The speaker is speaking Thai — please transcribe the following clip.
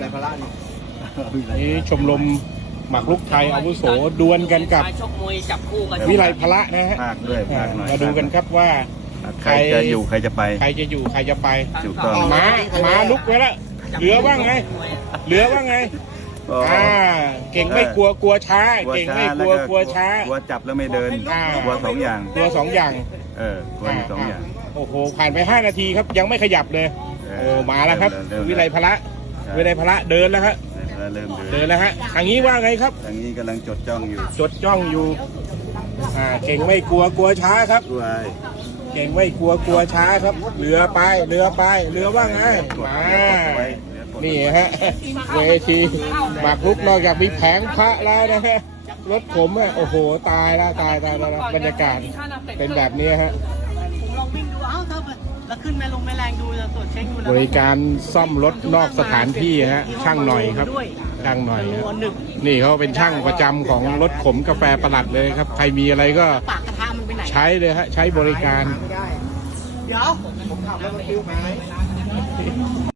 พระนี่นี่ชมรมหมากรุกไทยอาวุโสดวลกันกับชกมวยจับคู่กันวิไลพละนะฮะภาคด้วยภาคหน่อยมาดูกันครับว่าใครจะอยู่ใครจะไปใครจะอยู่ใครจะไปถูกต้องม้าลุกไว้แล้วเหลือว่าไงเหลือว่าไงเก่งไม่กลัวกลัวช้าเก่งไม่กลัวกลัวช้ากลัวจับแล้วไม่เดิน กลัวสองอย่างกลัวสองอย่างกลัวอยู่สองอย่างโอ้โหผ่านไป5 นาทีครับยังไม่ขยับเลยโอ้มาแล้วครับเริ่มวิไลพละวิไลพละเดินแล้วครับเริ่มเดินแล้วฮะทางนี้ว่าไงครับทางนี้กำลังจดจ้องอยู่จดจ้องอยู่เก่งไม่กลัวกลัวช้าครับด้วยเก่งไม่กลัวกลัวช้าครับเรือไปเรือไปเรือว่าไงมานี่ฮะเวทีหมากรุกนอกจากมีแผงพระแล้วนะฮะรถผมอ่ะโอ้โหตายแล้วตายแล้วบรรยากาศเป็นแบบนี้ฮะผมลองวิ่งดูเอ้าถ้าแล้วขึ้นแม่ลงแม่แรงดูจะตรวจเช็คดูนะบริการซ่อมรถนอกสถานที่ฮะช่างหน่อยครับช่างหน่อยฮะนี่เขาเป็นช่างประจำของรถขมกาแฟประหลัดเลยครับใครมีอะไรก็ปากกระทะมันไปไหนใช้เลยฮะใช้บริการเดี๋ยวผมขับรถคิวไหม